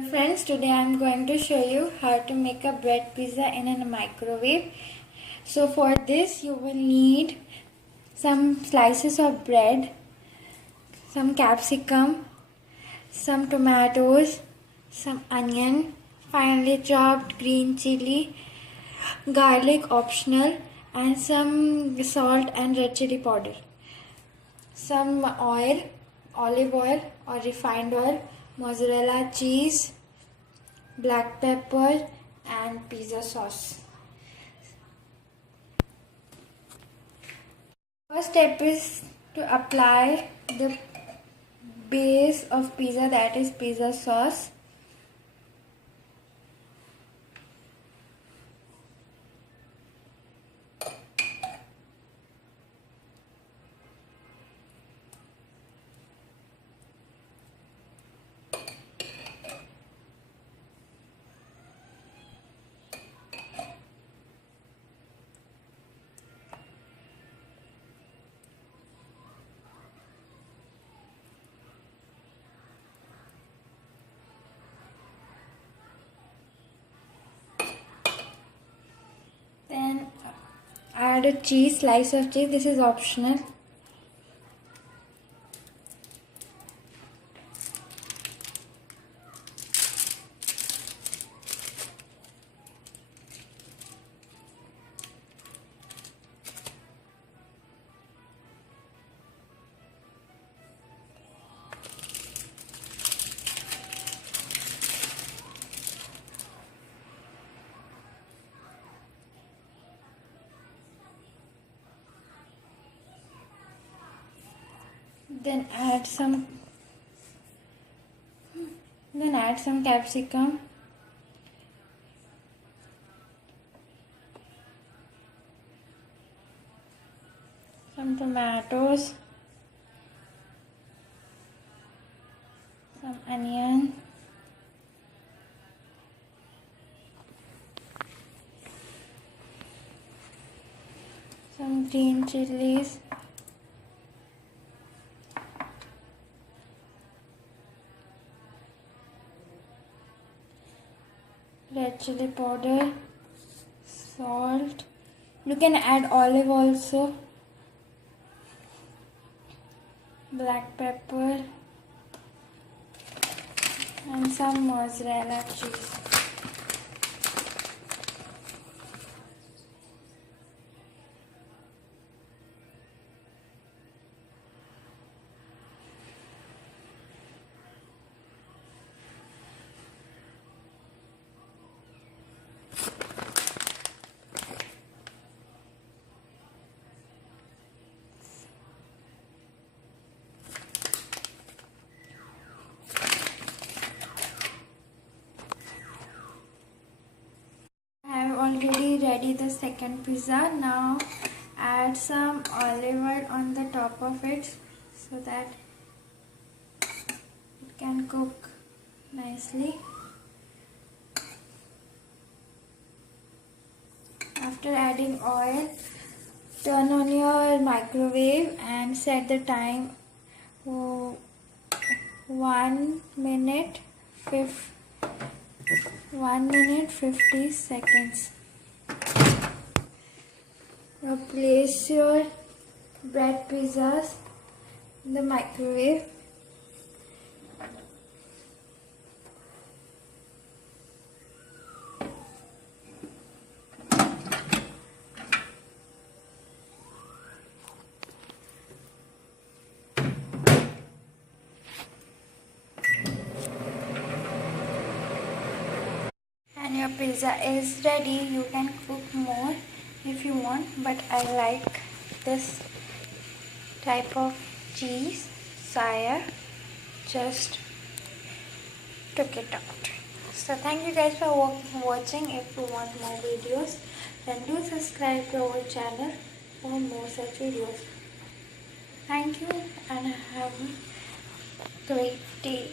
Hello friends, today I am going to show you how to make a bread pizza in a microwave. So for this you will need some slices of bread, some capsicum, some tomatoes, some onion, finely chopped green chili, garlic optional, and some salt and red chili powder. Some oil, olive oil or refined oil, mozzarella cheese, black pepper and pizza sauce. First step is to apply the base of pizza, that is pizza sauce. Then add a slice of cheese. This is optional. Then add some capsicum, some tomatoes, some onion, some green chilies, red chili powder, salt. You can add olive also, black pepper and some mozzarella cheese. Already ready the second pizza. Now add some olive oil on the top of it so that it can cook nicely. After adding oil, turn on your microwave and set the time for 1 minute 50 seconds. Now place your bread pizzas in the microwave. And your pizza is ready. You can cook more if you want, but I like this type of cheese, so I just took it out. So thank you guys for watching. If you want more videos, then do subscribe to our channel for more such videos. Thank you and have a great day.